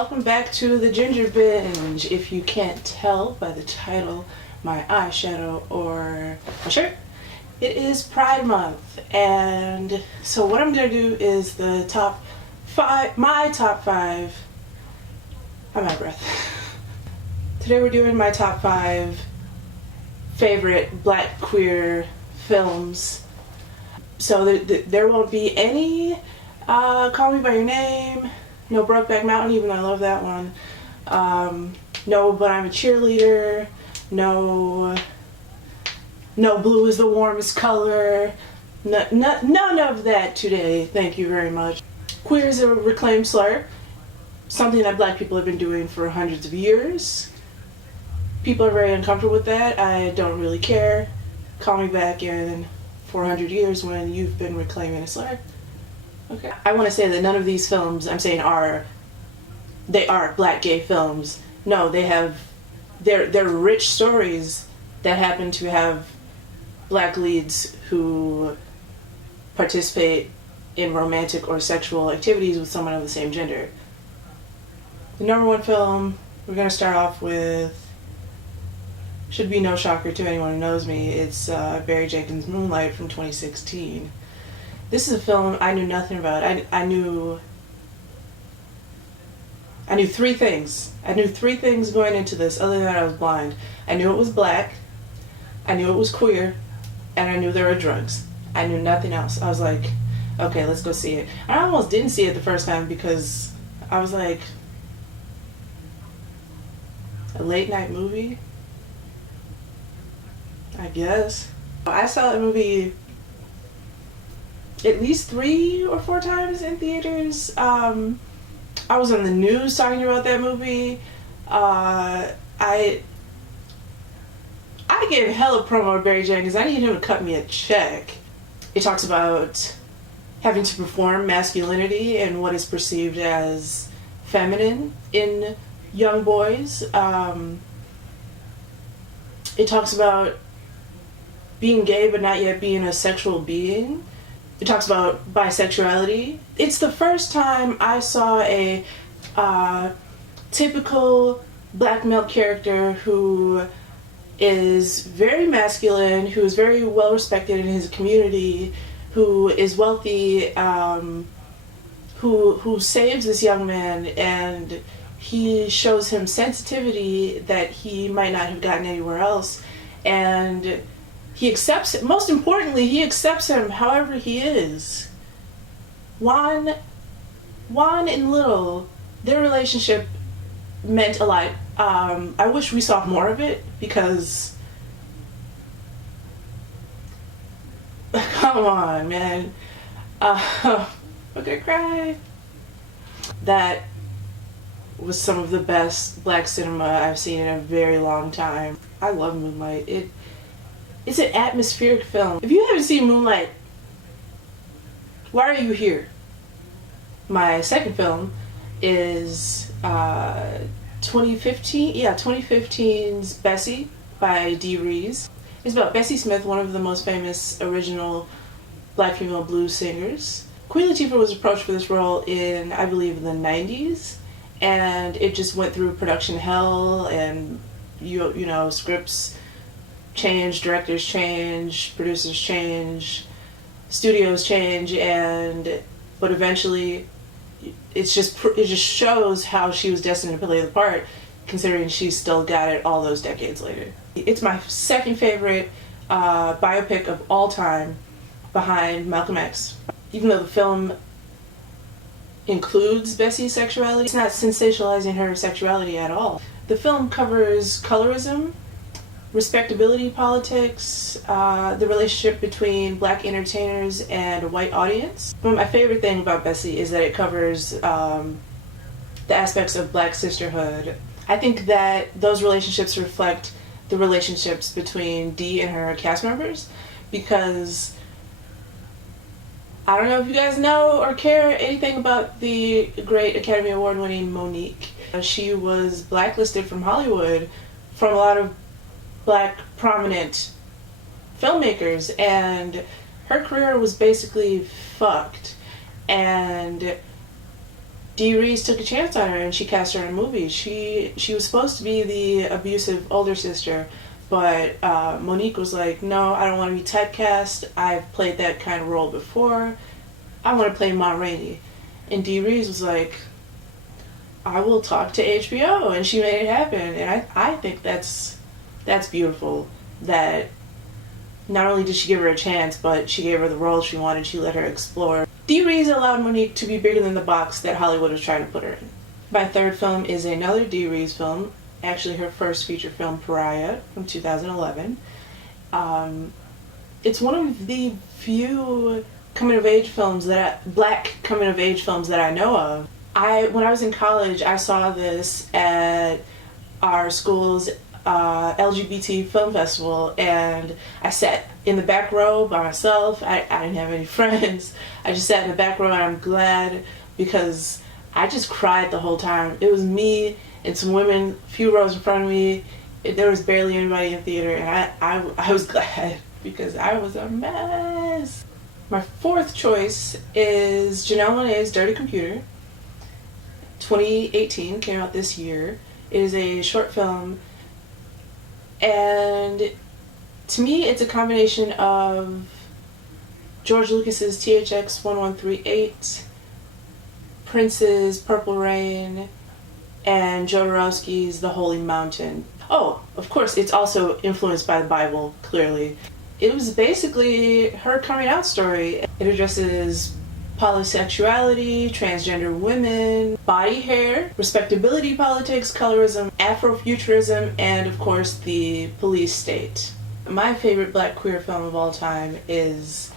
welcome back to the Ginger Binge. If you can't tell by the title, my eyeshadow, or my shirt, it is Pride Month. And so what I'm going to do is my top five, I'm out of breath. Today we're doing my top 5 favorite black queer films. So there won't be any Call Me By Your Name, no Brokeback Mountain, even though I love that one. No But I'm a Cheerleader. No Blue Is the Warmest Color. None of that today, thank you very much. Queer is a reclaimed slur, something that black people have been doing for hundreds of years. People are very uncomfortable with that. I don't really care. Call me back in 400 years when you've been reclaiming a slur. Okay. I want to say that none of these films I'm saying are black gay films. No, they're rich stories that happen to have black leads who participate in romantic or sexual activities with someone of the same gender. The number one film we're going to start off with should be no shocker to anyone who knows me. It's Barry Jenkins' Moonlight from 2016. This is a film I knew nothing about. I knew 3 things. I knew 3 things going into this, other than that I was blind. I knew it was black, I knew it was queer, and I knew there were drugs. I knew nothing else. I was like, okay, let's go see it. I almost didn't see it the first time because I was like, a late night movie? I guess. I saw that movie at least 3 or 4 times in theaters. I was on the news talking about that movie. I gave hella promo to Barry Jenkins. I needed him to cut me a check. It talks about having to perform masculinity and what is perceived as feminine in young boys. It talks about being gay but not yet being a sexual being. It talks about bisexuality. It's the first time I saw a typical black male character who is very masculine, who is very well respected in his community, who is wealthy, who saves this young man, and he shows him sensitivity that he might not have gotten anywhere else, and he accepts it. Most importantly, he accepts him however he is. Juan and Little, their relationship meant a lot. I wish we saw more of it because, come on, man. I'm gonna cry. That was some of the best black cinema I've seen in a very long time. I love Moonlight. It's an atmospheric film. If you haven't seen Moonlight, why are you here? My second film is 2015's Bessie by Dee Rees. It's about Bessie Smith, one of the most famous original black female blues singers. Queen Latifah was approached for this role in, I believe, the 90s, and it just went through production hell, and you know, scripts change, directors change, producers change, studios change, but eventually it just shows how she was destined to play the part, considering she still got it all those decades later. It's my second favorite biopic of all time, behind Malcolm X. Even though the film includes Bessie's sexuality, it's not sensationalizing her sexuality at all. The film covers colorism, respectability politics, the relationship between black entertainers and a white audience. But my favorite thing about Bessie is that it covers the aspects of black sisterhood. I think that those relationships reflect the relationships between Dee and her cast members, because I don't know if you guys know or care anything about the great Academy Award winning Monique. She was blacklisted from Hollywood from a lot of black prominent filmmakers, and her career was basically fucked. And Dee Reese took a chance on her and she cast her in movies. She was supposed to be the abusive older sister, but Monique was like, no, I don't want to be typecast. I've played that kind of role before. I want to play Ma Rainey. And Dee Reese was like, I will talk to HBO, and she made it happen. And I think that's beautiful, that not only did she give her a chance, but she gave her the role she wanted. She let her explore. Dee Reese allowed Monique to be bigger than the box that Hollywood was trying to put her in. My third film is another Dee Reese film, actually her first feature film, Pariah, from 2011. It's one of the few black coming-of-age films that I know of. When I was in college, I saw this at our school's lgbt film festival, and I sat in the back row by myself. I didn't have any friends. I just sat in the back row, and I'm glad, because I just cried the whole time. It was me and some women a few rows in front of me. There was barely anybody in theater, and I was glad, because I was a mess. My fourth choice is Janelle Monáe's Dirty Computer. 2018, came out this year. It is a short film, and to me it's a combination of George Lucas's THX 1138, Prince's Purple Rain, and Jodorowsky's The Holy Mountain. Oh, of course, it's also influenced by the Bible, clearly. It was basically her coming out story. It addresses polysexuality, transgender women, body hair, respectability politics, colorism, Afrofuturism, and of course the police state. My favorite black queer film of all time is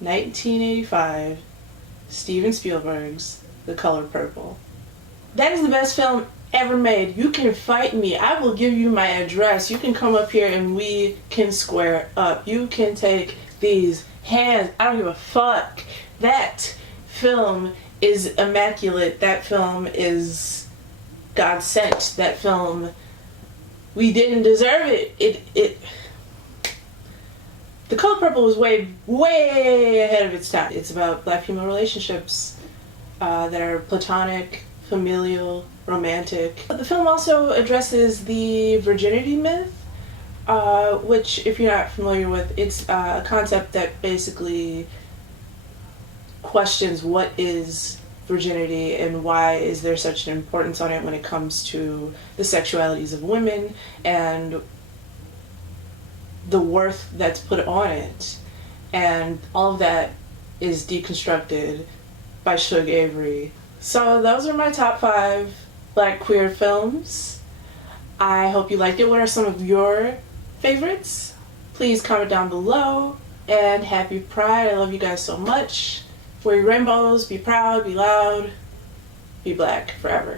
1985, Steven Spielberg's The Color Purple. That is the best film ever made. You can fight me. I will give you my address. You can come up here and we can square up. You can take these hands. I don't give a fuck. That film is immaculate. That film is God sent. That film, we didn't deserve it. The Color Purple was way ahead of its time. It's about black female relationships that are platonic, familial, romantic. The film also addresses the virginity myth, which, if you're not familiar with, it's a concept that basically questions what is virginity and why is there such an importance on it when it comes to the sexualities of women and the worth that's put on it. And all of that is deconstructed by Shug Avery. So those are my top 5 black queer films. I hope you liked it. What are some of your favorites? Please comment down below, and happy Pride. I love you guys so much. Wear your rainbows, be proud, be loud, be black forever.